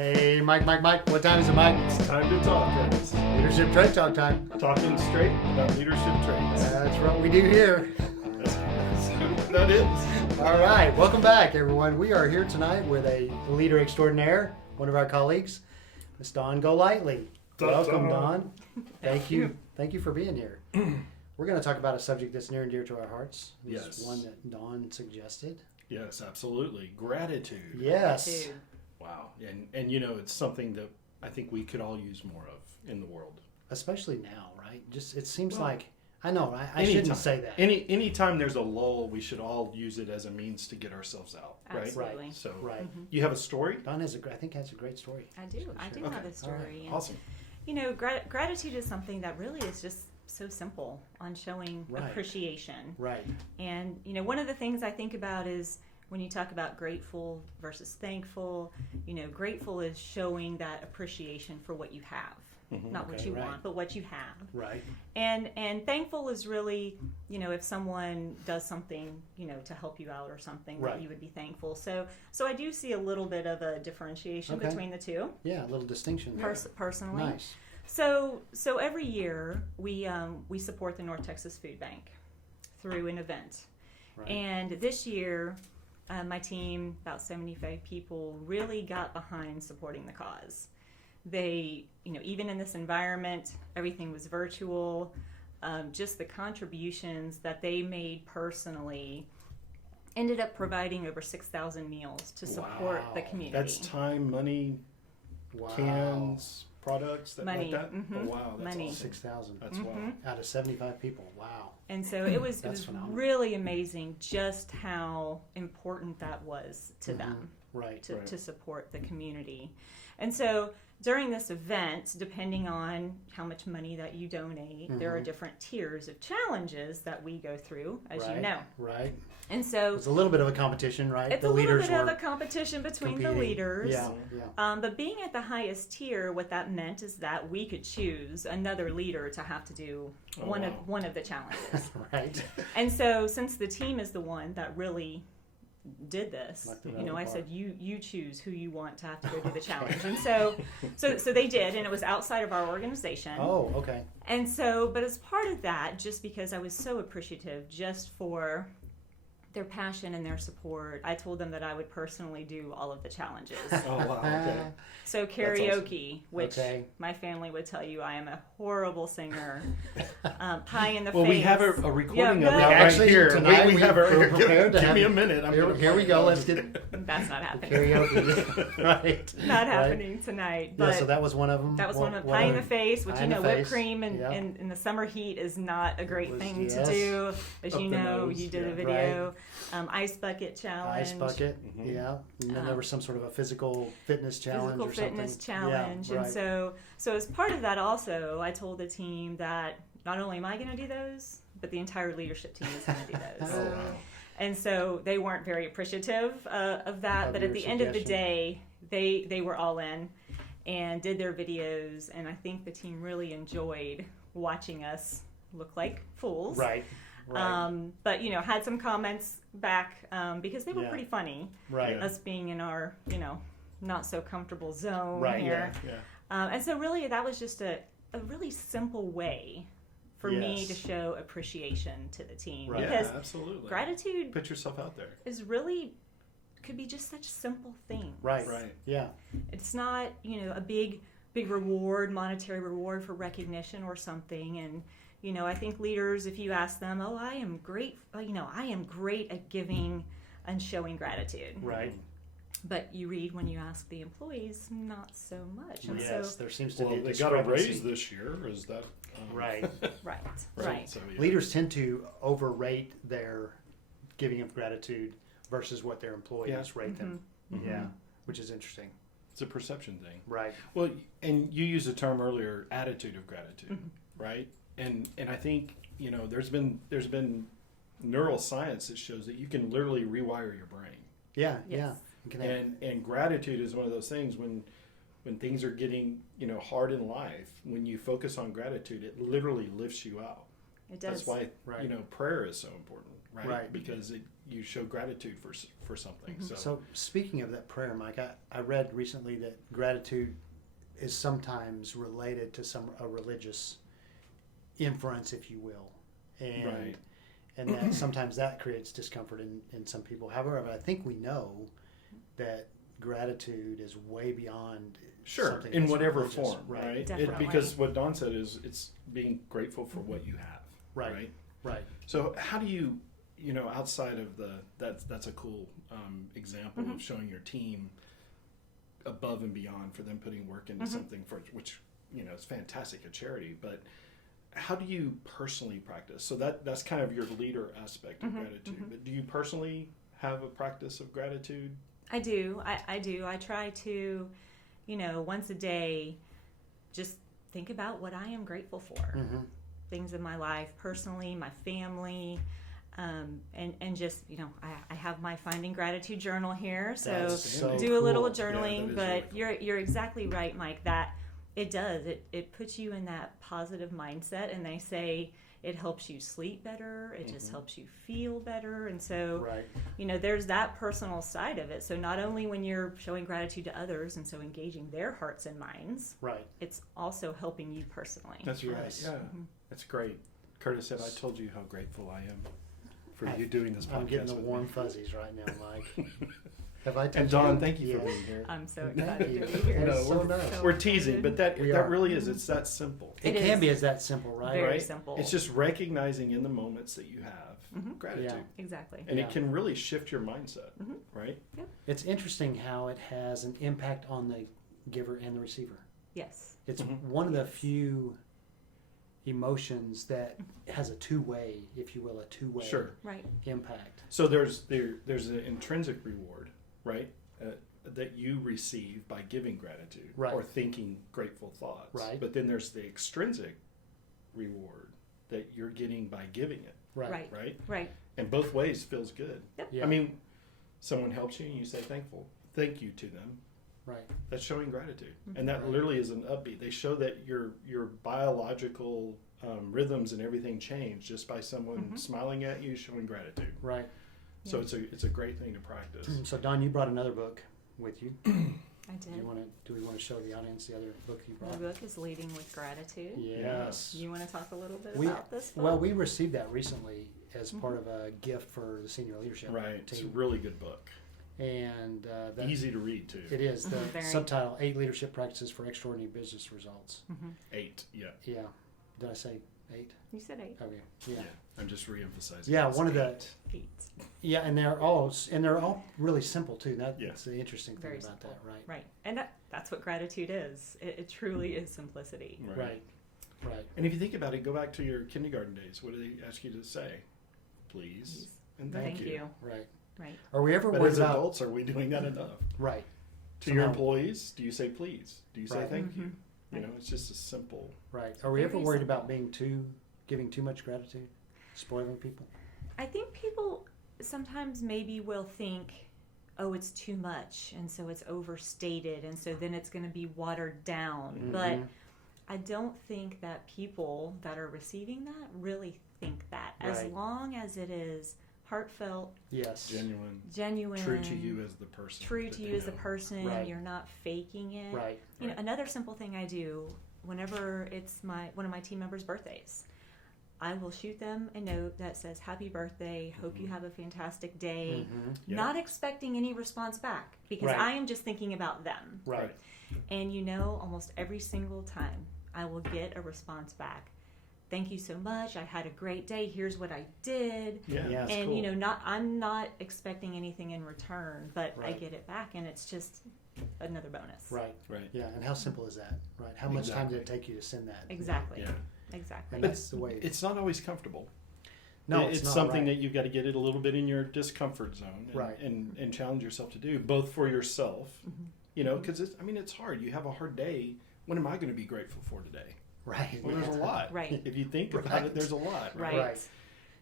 Hey, Mike. What time is it, Mike? It's time to talk, guys. Leadership Trade Talk time. Talking straight about leadership traits. That's what we do here. That is. All right, welcome back, everyone. We are here tonight with a leader extraordinaire, one of our colleagues, Miss Dawn Golightly. Welcome, Dawn. Thank you. Thank you for being here. We're going to talk about a subject that's near and dear to our hearts. It's one that Dawn suggested. Yes, absolutely. Gratitude. Yes. Gratitude. Wow. And you know, it's something that I think we could all use more of in the world. Especially now, right? Just it seems like, I know, I anytime. shouldn't say that. Anytime there's a lull, we should all use it as a means to get ourselves out, right? Absolutely. Right. So, Right. you have a story? Dawn I think has a great story. I do. I do Sure. have a story. All right. And, Awesome. you know, gratitude is something that really is just so simple on showing Right. appreciation. Right. And, you know, one of the things I think about is when you talk about grateful versus thankful, you know, grateful is showing that appreciation for what you have. Not what Okay, you right. want, but what you have. Right. And thankful is really, you know, if someone does something, you know, to help you out or something, Right. that you would be thankful. So I do see a little bit of a differentiation Okay. between the two, Yeah, a little distinction there. personally. Nice. So every year we support the North Texas Food Bank through an event, Right. and this year my team, about 75 people, really got behind supporting the cause. They, you know, even in this environment, everything was virtual. Just the contributions that they made personally ended up providing over 6,000 meals to support the Wow. community. That's time, money, Wow. cans, products, Money. like that? Mhm. Oh, wow. That's Money. awesome. 6,000 That's wow. out of 75 people. Wow. And so it was That's phenomenal. really amazing just how important that was to them Right. to support the community. And so during this event, depending on how much money that you donate, there are different tiers of challenges that we go through, as Right. you know. Right. And so It's a little bit of a competition, right? it's The a little leaders bit of were a competition between the competing. leaders. Yeah. But being at the highest tier, what that meant is that we could choose another leader to have to do Oh, one wow. of one of the challenges. Right. And so, since the team is the one that really did this, Knocked it out you know, of the I park. said you choose who you want to have to go do the challenge, and so they did, and it was outside of our organization. Oh, okay. And so, but as part of that, just because I was so appreciative just for their passion and their support, I told them that I would personally do all of the challenges. Oh, wow. Okay. So karaoke, which Okay. my family would tell you I am a horrible singer. Pie in the Well, face. we have a recording Yeah, of it no. right Actually, here. tonight we have our. we're prepared to give have- me a minute. I'm gonna Here we play go. it. Let's get That's not happening. karaoke. Right. Not Right. happening tonight. But Yeah, so that was one of them. that was What- one of what pie in other- the face, which Pie you in the know, whipped face. cream Yeah. in the summer heat is not a great was- thing yes. to do. As Up you the know, nose, you did a yeah. video. Ice bucket challenge. Ice bucket, yeah. And then there was some sort of a physical fitness challenge Physical or something. fitness challenge. Yeah, And right. so as part of that also, I told the team that not only am I going to do those, but the entire leadership team is going to do those. Oh, wow. And so they weren't very appreciative of that, Of but your at the end of the suggestion. day, they were all in and did their videos, and I think the team really enjoyed watching us look like fools. Right. Right. But you know, had some comments back because they were Yeah. pretty funny. right. Us being in our, you know, not so comfortable zone Right, here. Yeah. And so really that was just a really simple way for me Yes. to show appreciation to the team. Right. Because Yeah, absolutely. gratitude Put yourself out there. is really, could be just such simple things. Right. Right. Yeah. It's not, you know, a big reward, monetary reward for recognition or something. And, you know, I think leaders, if you ask them, oh, I am great at giving and showing gratitude. Right. But you read when you ask the employees, not so much. And Yes. There seems to Well, be a they got a raise discrepancy. this year. Is that Right. right. So, yeah. Leaders tend to overrate their giving of gratitude versus what their employees Yeah. rate them. Mm-hmm. Yeah. Which is interesting. It's a perception thing. Right. Well, and you used the term earlier, attitude of gratitude, right? And I think there's been neuroscience that shows that you can literally rewire your brain. Yeah. Yes. Yeah. You can have- And gratitude is one of those things when things are getting hard in life, when you focus on gratitude, it literally lifts you out. It does. That's why Right. prayer is so important. right? Right. Because you show gratitude for something. So speaking of that prayer, Mike, I read recently that gratitude is sometimes related to a religious inference, if you will, and Right. and that sometimes that creates discomfort in some people. However, I think we know that gratitude is way beyond something in that's whatever religious. form, Right. right? Definitely. Because what Don said is it's being grateful for what you have, Right. Right. So how do you, outside of that's a cool example of showing your team above and beyond for them putting work into something for which is fantastic at charity, but how do you personally practice? So that's kind of your leader aspect of gratitude. But do you personally have a practice of gratitude? I do. I do. I try to, once a day, just think about what I am grateful for. Mm-hmm. Things in my life, personally, my family, and just, I have my Finding Gratitude journal here. So That's so do a little cool. journaling, Yeah, but that is really cool. you're exactly right, Mike, that it does. It puts you in that positive mindset, and they say it helps you sleep better. It just helps you feel better. And so, Right. there's that personal side of it. So not only when you're showing gratitude to others and so engaging their hearts and minds, Right. it's also helping you personally. That's right. Yes. Yeah, that's great. Curtis said, "I told you how grateful I am for you doing this podcast." I'm getting the with warm me. fuzzies right now, Mike. Have I And touched Don, you? thank you for Yes. being here. I'm so Thank excited you. to be here. That's so we're, nice. we're teasing, but that We are. really is. It's that simple. It It can is. be as that simple, right? Very right? simple. It's just recognizing in the moments that you have gratitude, Yeah. Exactly. and Yeah. it can really shift your mindset, right? It's interesting how it has an impact on the giver and the receiver. Yes. It's one of the few emotions that has a two-way, if you will, Sure. Right. impact. So there's an intrinsic reward, right, that you receive by giving gratitude Right. or thinking grateful thoughts. Right. But then there's the extrinsic reward that you're getting by giving it, Right. Right. right? Right. And both ways feels good. Yep. Yeah. I mean, someone helps you and you say thank you to them. Right. That's showing gratitude, and that Right. literally is an upbeat. They show that your biological rhythms and everything change just by someone smiling at you, showing gratitude. Right. So it's a great thing to practice. So Don, you brought another book with you. I Do did. we want to show the audience the other book you The brought? book is Leading with Gratitude. Yes. You want to talk a little bit We- about this book? Well, we received that recently as part of a gift for the senior leadership Right, it's a team, really good book. and that, Easy to read too. it is the Very. subtitle: 8 Leadership Practices for Extraordinary Business Results. 8, yeah. Yeah. Did I say 8? You said 8. Okay. Yeah. I'm just re-emphasizing. Yeah. it's One of the 8. 8. yeah, and they're all really simple too. That's Yeah. the interesting thing Very about simple. that, right? Right. And that's what gratitude is. It truly is simplicity. Right. Right. And if you think about it, go back to your kindergarten days. What do they ask you to say? Please and thank, you. Right. Right. Are we ever But worried as about adults, are we doing that enough? right? To your Somehow- employees, do you say please? Do you say Right. thank you? Mhm. You know, it's just a simple. Right. Are we ever Very worried simple. about giving too much gratitude, spoiling people? I think people sometimes maybe will think, oh, it's too much, and so it's overstated, and so then it's going to be watered down. But Mhm. I don't think that people that are receiving that really think that. As Right. long as it is heartfelt, Yes. genuine, True to you as the person. true that to they you as a know. person, Right. you're not faking it. Right. You know, Right. another simple thing I do whenever it's one of my team members' birthdays, I will shoot them a note that says "Happy birthday! Hope you have a fantastic day." Mhm. Yeah. Not expecting any response back because Right. I am just thinking about them. Right. And almost every single time I will get a response back. Thank you so much. I had a great day. Here's what I did. Yeah. Yeah. That's And cool. I'm not expecting anything in return, but I Right. get it back, and it's just another bonus. Right. Right. Yeah. And how simple is that? Right. How much time did it Exactly. take you to send that? Exactly. Yeah. Exactly. And that's the way. It's not always comfortable. No, it's not, something right. that you've got to get it a little bit in your discomfort zone, and, Right. and challenge yourself to do, both for yourself, Mm-hmm. you know, because it's hard. You have a hard day. What am I going to be grateful for today? Right. Well, there's a lot. Right. If you think about Right. it, there's a lot. Right. Right.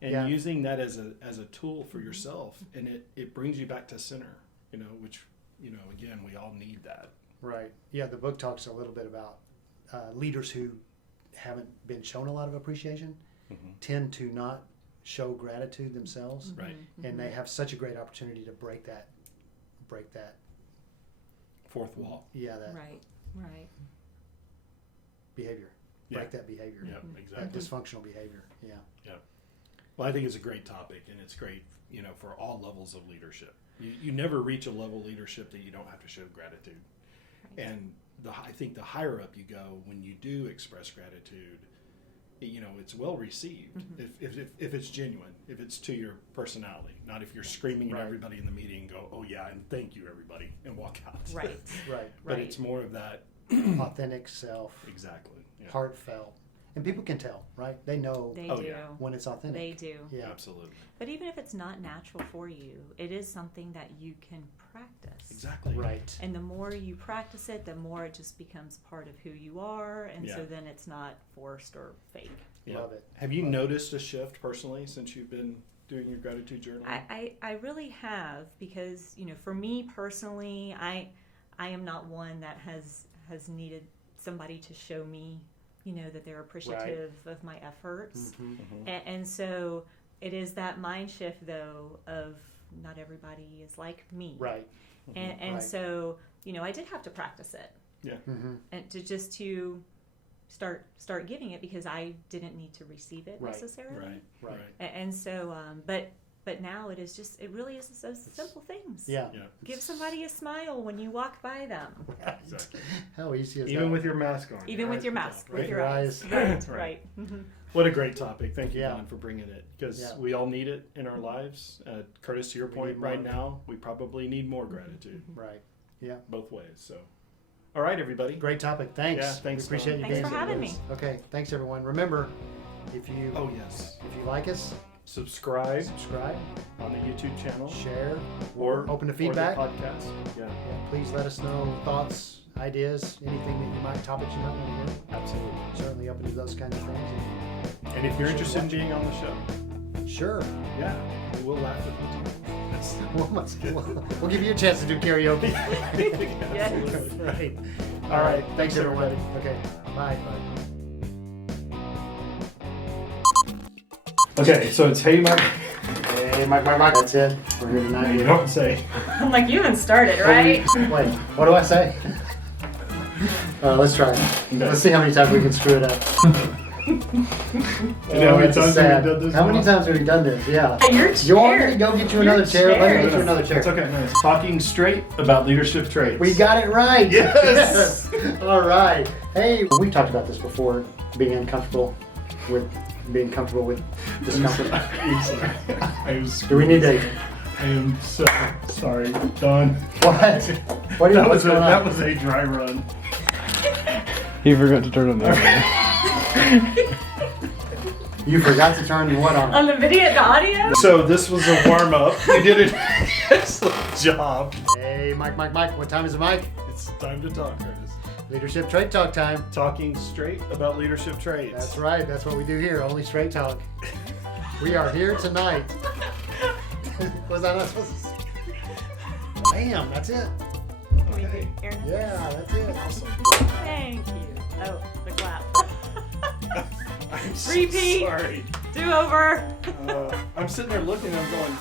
And Yeah. using that as a tool for yourself, and it brings you back to center, you know, which, you know, again, we all need that. Right. Yeah. The book talks a little bit about leaders who haven't been shown a lot of appreciation Mm-hmm. tend to not show gratitude themselves, Right. and they have such a great opportunity to break that Fourth wall. Right. behavior, Yeah. break that behavior, Yeah, that exactly. dysfunctional behavior. Yeah. Well, I think it's a great topic, and it's great, for all levels of leadership. You never reach a level of leadership that you don't have to show gratitude. And I think the higher up you go, when you do express gratitude, it's well received if it's genuine, if it's to your personality, not if you're screaming at everybody in the meeting and go, "Oh yeah, and thank you everybody," and walk out. Right. But it's more of that Authentic self, exactly. Yeah. heartfelt, and people can tell, right? They know They Oh, do. yeah. when it's authentic. They do. Yeah. Absolutely. But even if it's not natural for you, it is something that you can practice. Exactly. Right. And the more you practice it, the more it just becomes part of who you are, and so Yeah. then it's not forced or fake. Yeah. Love it. Have you noticed a shift personally since you've been doing your gratitude journal? I really have, because for me personally, I am not one that has needed somebody to show me that they're appreciative of my efforts. Mm-hmm. And so it is that mind shift though of not everybody is like me. Right. And Right. so I did have to practice it, Yeah. Mm-hmm. and to start giving it, because I didn't need to receive it Right. necessarily. Right. Right. And so but now it really is those simple things. Yeah. Yeah. Give somebody a smile when you walk by them, Exactly. How easy is Even that? with your mask on. even with your mask, right? with your Your eyes. eyes. Right. Mhm. What a great topic. Thank you, Yeah. Don, for bringing it. Because Yeah. we all need it in our lives. Curtis, to your We point, need right more. now, we probably need more gratitude Right. Yeah. both ways. So, all right, everybody. Great topic. Thanks. Yeah, thanks, We appreciate Don. you Thanks being for here. having me. Okay. Thanks, everyone. Remember, if you Oh, yes. like us, Subscribe subscribe, on the YouTube channel share, or open to or feedback. the podcast. Yeah, Yeah, please let us know thoughts, ideas, anything that you might, topics you might want to hear. absolutely. Certainly open to those kinds of things. And if you're interested in being on the show, Sure. yeah, we will laugh with you. That's We'll give you a chance to do karaoke. Absolutely. Right. All right. Thanks, Thanks, everybody. Okay. Bye. Okay, so it's hey, Mike. Hey, Mike. That's it. We're here tonight. You don't say. I'm like, you haven't started, right? Wait, what do I say? Let's try it. Okay. Let's see how many times we can screw it up. How many That's times have sad. we done this? How many times have we done this? Yeah. Hey, your You want me chair. to go get you Your another chair? Let me chair. get you another chair. It's okay, nice. Talking straight about leadership traits. We got it right. Yes. Yes. All right. Hey, we talked about this before. Being uncomfortable with discomfort. I was Do we need to? I am so sorry, Don. What? What do you what's going on? That was a dry run. He forgot to turn on the video. You forgot to turn what on? On the video, the audio? So this was a warm up. You did an excellent job. Hey, Mike. What time is it, Mike? It's time to talk, Curtis. Leadership Trait Talk time. Talking straight about leadership traits. That's right. That's what we do here. Only straight talk. We are here tonight. Was I not supposed to say? Bam, that's it. Can we do Aaron? Yeah, that's it. Awesome. Thank you. Oh, the clap. I'm so Repeat. sorry. Do over. I'm sitting there looking and I'm going,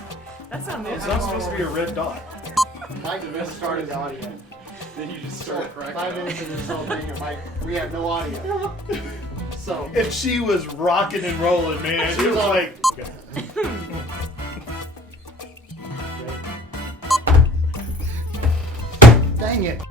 That's not it's moving. not supposed to be a red dot. Mike just started the audio. Then you just So start cracking 5 up. minutes into this whole thing, and Mike, we have no audio. So, And she was rocking and rolling, man. She was like, okay. dang it.